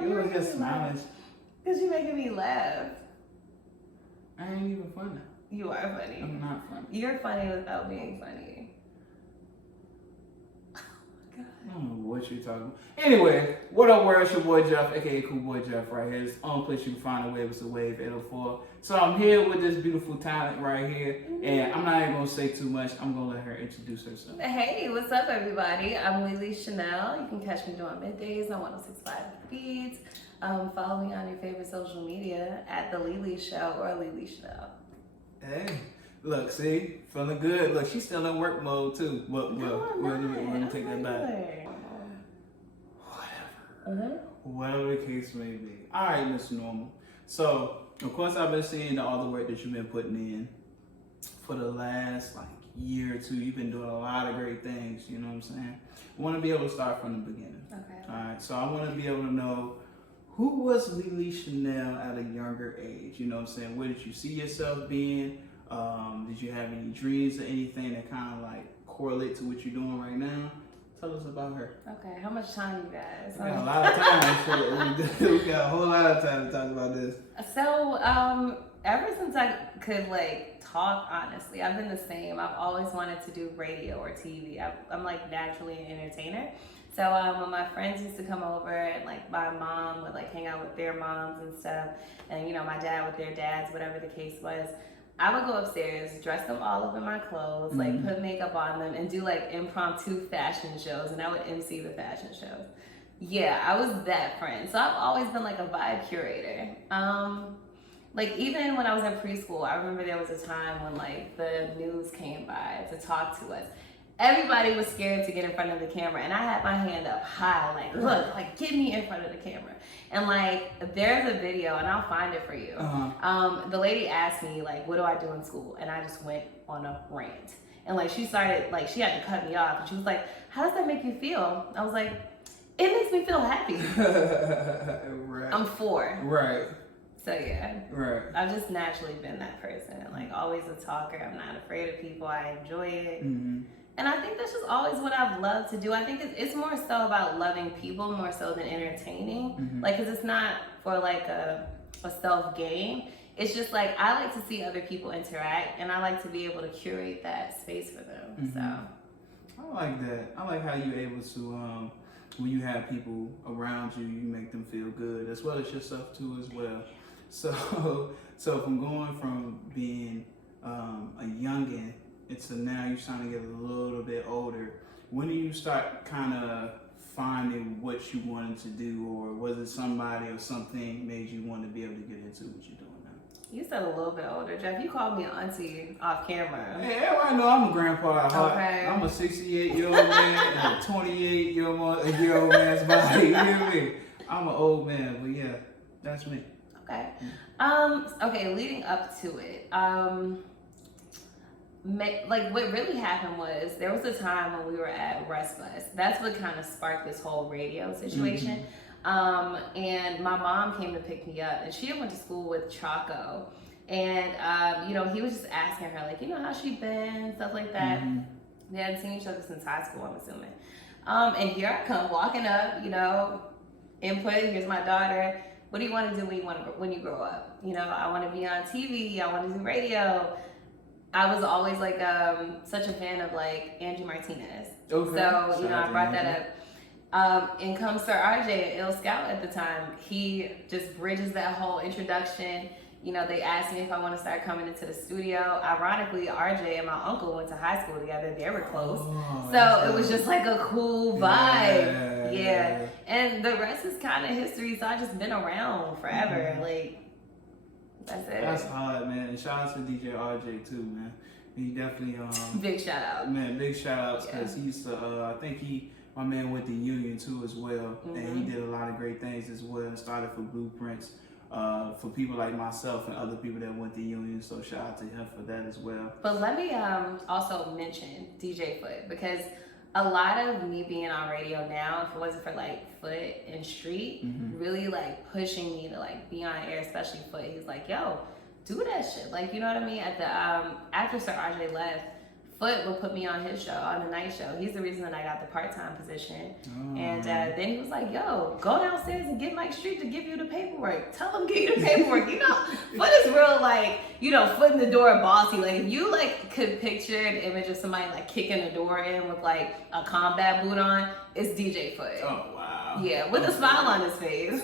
You were just smiling. Because you're making me laugh. I ain't even funny. You are funny. I'm not funny. You're funny without being funny. I don't know what you're talking about. Anyway, what up, world? It's your boy Jeff, aka Cool Boy Jeff, right here. It's the only place you can find a wave. It's a Wave 804. So I'm here with this beautiful talent right here, and I'm not even gonna say too much. I'm gonna let her introduce herself. Hey, what's up, everybody? I'm Lili Chanel. You can catch me during middays on 106.5 Beats. Follow me on your favorite social media at Thelilishow or Lili Chanel. Hey. Look, see, feeling good. Look, she's still in work mode too. But we're gonna take that back. Whatever. Whatever the case may be. All right, Mr. Normal. So, of course, I've been seeing all the work that you've been putting in for the last year or two. You've been doing a lot of great things. You know what I'm saying? I want to be able to start from the beginning. Okay. All right. So I want to be able to know, who was Lili Chanel at a younger age? You know what I'm saying? Where did you see yourself being? Did you have any dreams or anything that kind of correlate to what you're doing right now? Tell us about her. Okay, how much time you guys? We got a lot of time. We got a whole lot of time to talk about this. So, ever since I could talk honestly, I've been the same. I've always wanted to do radio or TV. I'm naturally an entertainer. So when my friends used to come over and my mom would hang out with their moms and stuff, and my dad with their dads, whatever the case was, I would go upstairs, dress them all up in my clothes, put makeup on them, and do impromptu fashion shows, and I would MC the fashion shows. Yeah, I was that friend. So I've always been a vibe curator. Even when I was in preschool, I remember there was a time when the news came by to talk to us. Everybody was scared to get in front of the camera, and I had my hand up high, look, get me in front of the camera. And there's a video, and I'll find it for you. The lady asked me, what do I do in school? And I just went on a rant. And she started, she had to cut me off. And she was like, how does that make you feel? I was like, it makes me feel happy. Right. I'm 4. Right. So yeah. Right. I've just naturally been that person. Always a talker. I'm not afraid of people. I enjoy it. Mm-hmm. And I think that's just always what I've loved to do. I think it's more so about loving people more so than entertaining. Mm-hmm. Because it's not for a self-gain. It's just I like to see other people interact, and I like to be able to curate that space for them. Mm-hmm. So I like that. I like how you're able to, when you have people around you, you make them feel good, as well as yourself too as well. So from going from being a youngin' it's now you're starting to get a little bit older. When do you start kind of finding what you wanted to do, or was it somebody or something made you want to be able to get into what you're doing now? You said a little bit older, Jeff. You called me auntie off camera. Hey, everybody know I'm a grandpa. Okay. I'm a 68-year-old man and a 28-year-old man's body. You hear me? I'm an old man, but yeah, that's me. Okay. Okay, leading up to it, what really happened was there was a time when we were at Rest Bus. That's what kind of sparked this whole radio situation. Mm-hmm. And my mom came to pick me up, and she went to school with Chaco. And, he was just asking her, how she been, stuff like that. Mm-hmm. They hadn't seen each other since high school, I'm assuming. And here I come walking up, input, here's my daughter. What do you want to do when you grow up? I want to be on TV. I want to do radio. I was always such a fan of Angie Martinez. Okay. So, I brought that up. In comes Sir RJ, Ill Scout at the time. He just bridges that whole introduction. They asked me if I want to start coming into the studio. Ironically, RJ and my uncle went to high school together. They were close. So it was just a cool vibe. Yeah. And the rest is kind of history. So I've just been around forever. Mm-hmm. That's it. That's hard, man. And shout out to DJ RJ too, man. He definitely big shout out. Man, big shout outs because he used to I think my man went to Union too as well. Mm-hmm. And he did a lot of great things as well. Started for Blueprints for people like myself and other people that went to Union. So shout out to him for that as well. But let me also mention DJ Foot, because a lot of me being on radio now, if it wasn't for Foot and Street, mm-hmm. really pushing me to be on air, especially Foot. He's yo, do that shit. You know what I mean? At the after Sir RJ left, Foot would put me on his show, on the night show. He's the reason that I got the part-time position. And then he was like, yo, go downstairs and get Mike Street to give you the paperwork. Tell him get you the paperwork. You know, Foot is real, like, you know, foot in the door bossy. Like, if you, like, could picture an image of somebody, like, kicking the door in with, like, a combat boot on, it's DJ Foot. Oh, wow. Yeah, with a smile on his face.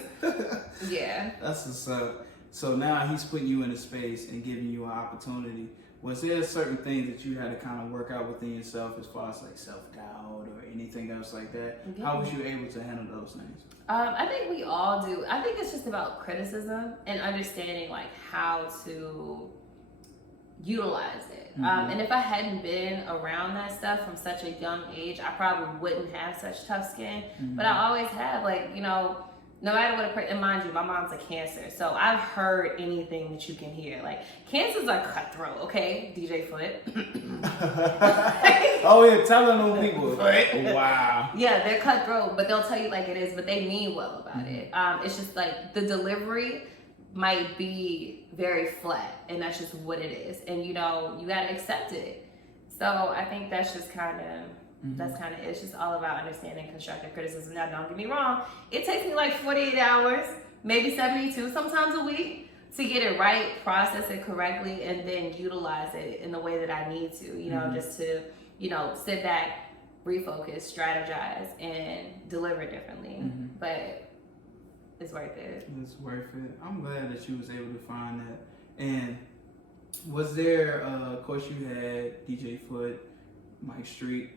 Yeah. That's what's up. So now he's putting you in a space and giving you an opportunity. Was there certain things that you had to kind of work out within yourself as far as like self-doubt or anything else like that? Yeah. How was you able to handle those things? I think we all do. I think it's just about criticism and understanding like how to utilize it. And if I hadn't been around that stuff from such a young age, I probably wouldn't have such tough skin. But I always have, like, you know, no matter what a person, and mind you, my mom's a Cancer, so I've heard anything that you can hear. Like, Cancers are cutthroat, okay? DJ Foot. Oh yeah, tell them people. Wow. Yeah, they're cutthroat, but they'll tell you like it is, but they mean well about it. It's just like the delivery might be very flat, and that's just what it is. And you know, you gotta accept it. So I think that's just kind of. That's kind of it. It's just all about understanding constructive criticism. Now, don't get me wrong. It takes me like 48 hours, maybe 72, sometimes a week to get it right, process it correctly, and then utilize it in the way that I need to, you know, just to, you know, sit back, refocus, strategize, and deliver differently. But it's worth it. It's worth it. I'm glad that you was able to find that. And was there, of course you had DJ Foot, Mike Street,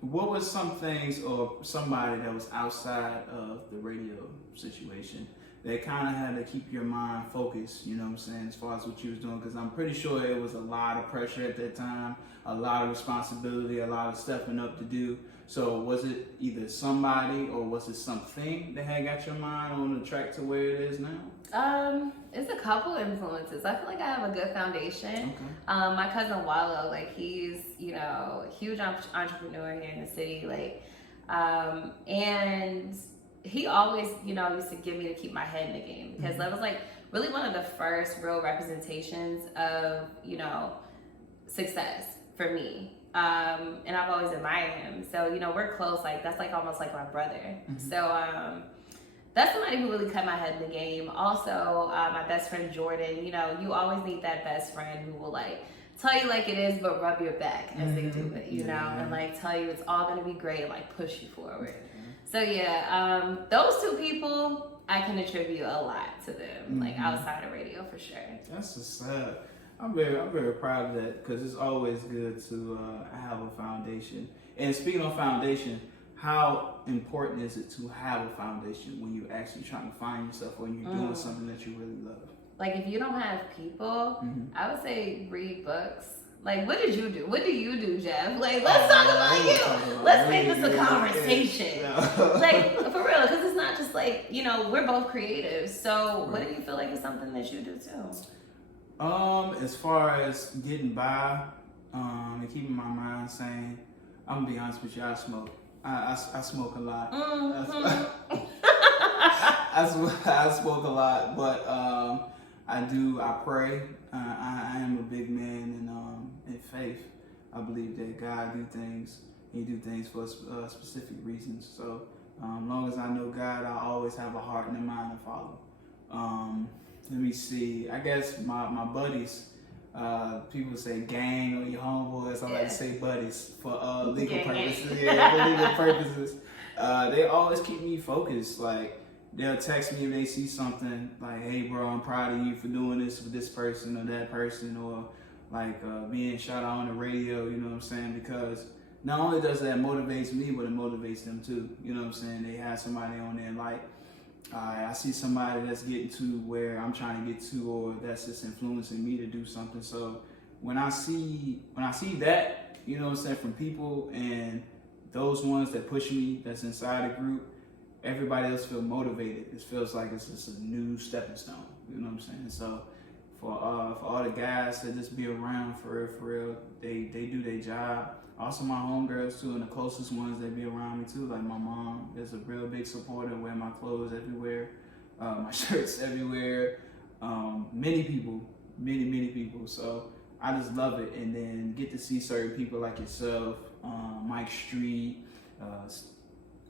what was some things or somebody that was outside of the radio situation that kind of had to keep your mind focused, you know what I'm saying, as far as what you was doing? Because I'm pretty sure it was a lot of pressure at that time, a lot of responsibility, a lot of stepping up to do. So was it either somebody or was it something that had got your mind on the track to where it is now? It's a couple influences. I feel like I have a good foundation. Okay. My cousin Wallow, like he's, you know, a huge entrepreneur here in the city, like, and he always, you know, used to give me to keep my head in the game because that was like really one of the first real representations of, you know, success for me. And I've always admired him. So, you know, we're close. Like, that's like almost like my brother. So, that's somebody who really cut my head in the game. Also, my best friend Jordan, you know, you always need that best friend who will like tell you like it is, but rub your back as they do it, you know, and like tell you it's all gonna be great and like push you forward. So yeah, those two people, I can attribute a lot to them, like outside of radio for sure. That's what's up. I'm very proud of that because it's always good to have a foundation. And speaking of foundation, how important is it to have a foundation when you're actually trying to find yourself, when you're doing something that you really love? Like if you don't have people, I would say read books. Like what did you do? What do you do, Jeff? Like let's talk about you. Let's make this a conversation. Like for real, because it's not just like, you know, we're both creatives. So what do you feel like is something that you do too? As far as getting by, and keeping my mind sane, I'm gonna be honest with you, I smoke. I smoke a lot. I smoke a lot, but I pray. I am a big man in faith. I believe that God do things. He do things for specific reasons. So as long as I know God, I always have a heart and a mind to follow. Let me see. I guess my buddies. People say gang or your homeboys. I like to say buddies for legal purposes. Yeah, for legal purposes. They always keep me focused. Like they'll text me if they see something like, "Hey, bro, I'm proud of you for doing this for this person or that person," or like being shot out on the radio. You know what I'm saying? Because not only does that motivates me, but it motivates them too. You know what I'm saying? They have somebody on there like. I see somebody that's getting to where I'm trying to get to, or that's just influencing me to do something. So when I see that, you know what I'm saying, from people and those ones that push me, that's inside the group, everybody else feel motivated. It feels like it's just a new stepping stone. You know what I'm saying? So for all the guys that just be around for real, they do their job. Also my homegirls too, and the closest ones that be around me too, like my mom is a real big supporter, wear my clothes everywhere, my shirts everywhere, many people. So I just love it. And then get to see certain people like yourself, Mike Street,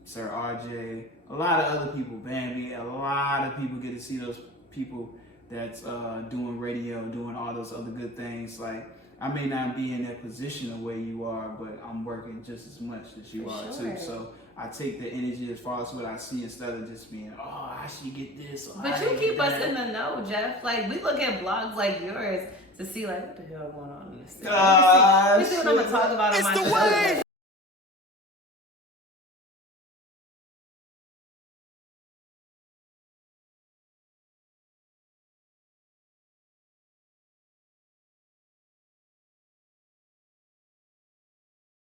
Sir RJ, a lot of other people, Bambi, a lot of people get to see those people that's doing radio, doing all those other good things. Like, I may not be in that position the way you are, but I'm working just as much as you are too. So I take the energy as far as what I see instead of just being, oh, I should get this. Or but you keep us in the know, Jeff. Like, we look at blogs like yours to see, like, what the hell going on in this city. Let me see what I'm going to talk about on my show.